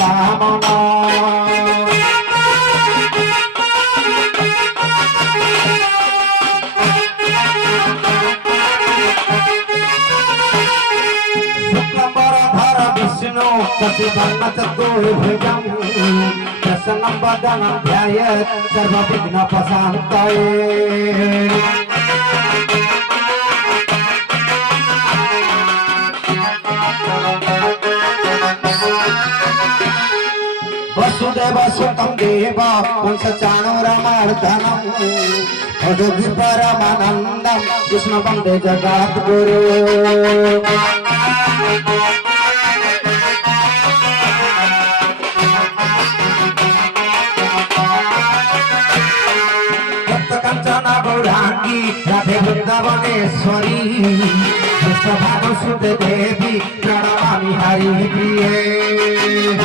বামন শুক্লাম্বর ধর বিষ্ণু प्रतिबंध चतुर्भुजं प्रसन्नं वदनं ध्यायेत् सर्वविघ्नोपशान्तये वसुदेवसुतं देवं कंसचाणूरमर्दनं अदभि परमानन्दं कृष्णं वन्दे जगद्गुरुं कंचना गौरांगी राधे वृंदावनेश्वरी भानु सुते देवी प्रणमामि हरि प्रिये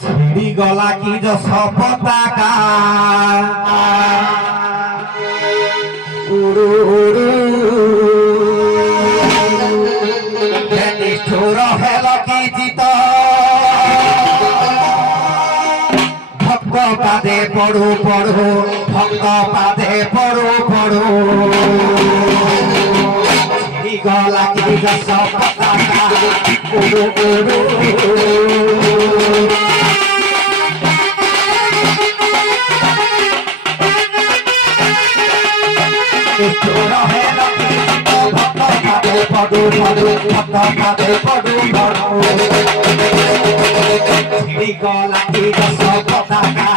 छिड़ी गला की जो सपताका उड़ू उड़ू निष्ठुर हेल की जीत भक्त पादे पड़ू पड़ू भक्त पादे पड़ू पड़ू छिड़ी गला की जो सपताका उड़ू उड़ू छिड़ी गला की सपताका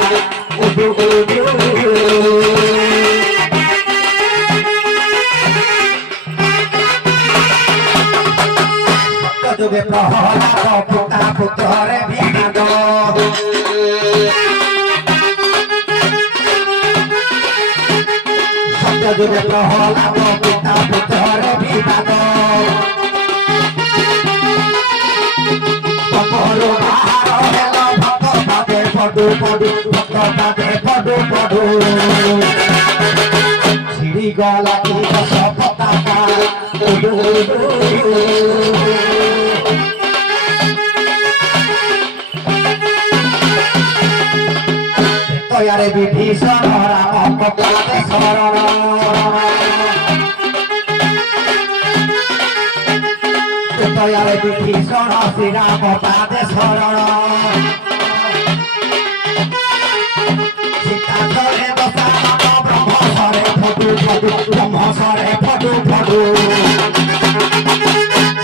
उड़ू उड़ू सप्तजुगे प्रहलाद पिता पुत्रे विनाद सप्तजुगे प्रहलाद पिता पुत्रे विनाद पकड़ो बाहर हेलो भक्त पादे पडू पडू भक्त पादे पडू पडू छिड़ी गला की सपताका उड़ू उड़ू तयारे विभीषण राम पादे शरण तयारे विभीषण श्री राम पादे शरण सीता सरे दशानन ब्रह्म सरे फटू फटू ब्रह्म सरे फटू फटू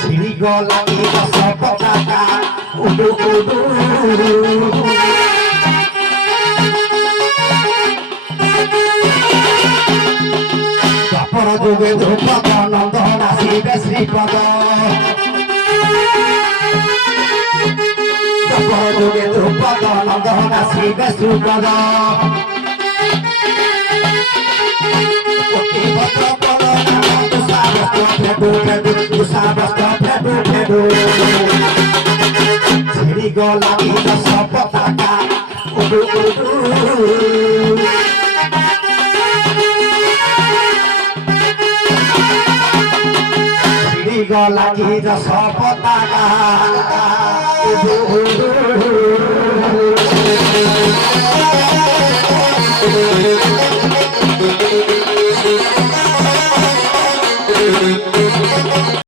छिड़ी गला की सपताका उड़ू उड़ू द्वापर जुगे ध्रुपद नंदन आसिबे श्रीपद द्वापर जुगे ध्रुपद नंदन आसिबे श्रीपद कोटिपत्र पद नाम दुसावस्त्र फेडू फेडू छिड़ी गला की सपताका उड़ू उड़ू गला की सपताका उड़ू उड़ू